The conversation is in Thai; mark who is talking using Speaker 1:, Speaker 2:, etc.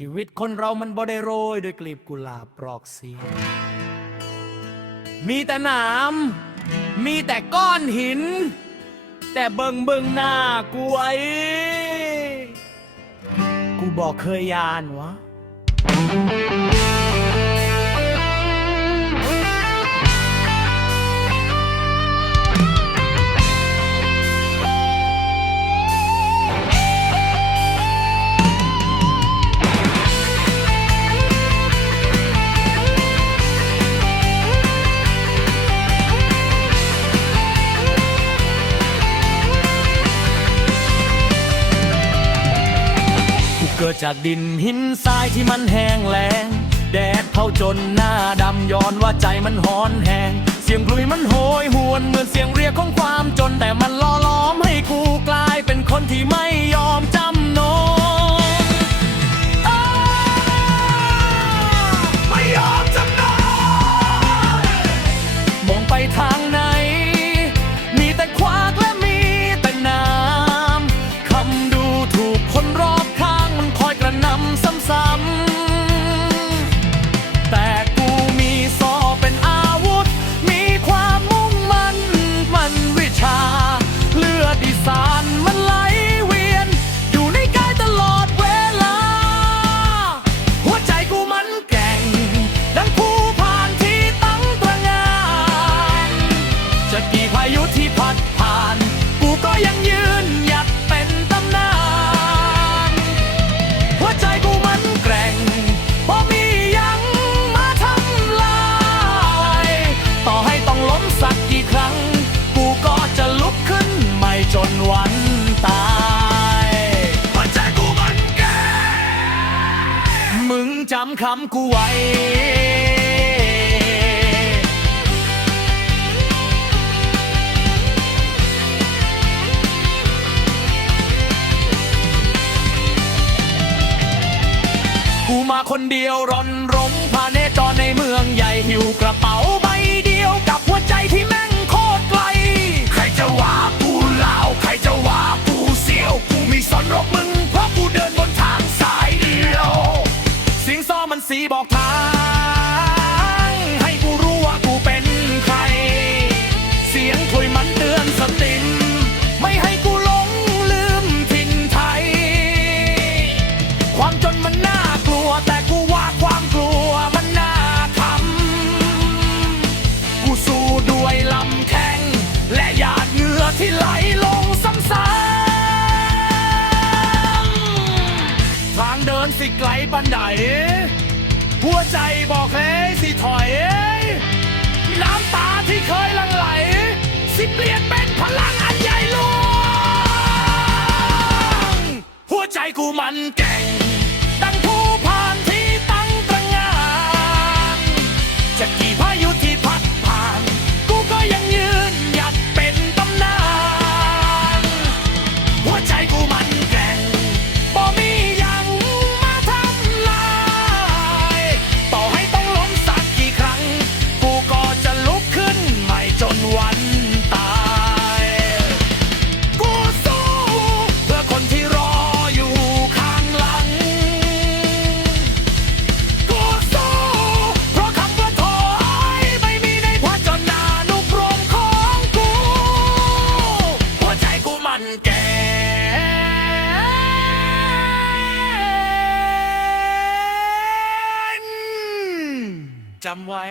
Speaker 1: ชีวิตคนเรามันบ่ได้โรยด้วยกลีบกุหลาบปลอกเสียงมีแต่หนาม มีแต่ก้อนหิน แต่เบิงเบิงหน้ากูไว้กูบอกเคยยานวะ กูเกิดจากดินหินทรายที่มันแห้งแล้ง แดดเผาจนหน้าดำย้อนว่าใจมันหอนแหง เสียงกลุยมันโหยหวนเหมือนเสียงเรียกของความจนแต่มันล่อล้อมให้กูกลายเป็นคนที่ไม่ำคำกูไว้ กูมาคนเดียวร่อนรมพาเนจรในเมืองใหญ่หิวกระเป๋าำแข้งและหยาดเหงื่อที่ไหลลงซ้ำๆทางเดินสิไกลปันใดหัวใจบอกเฮ้ยสิถอย น้ำตาที่เคยหลังไหล สิเปลี่ยนเป็นพลังอันใหญ่หลวง หัวใจกูมันแก่ง จำไว้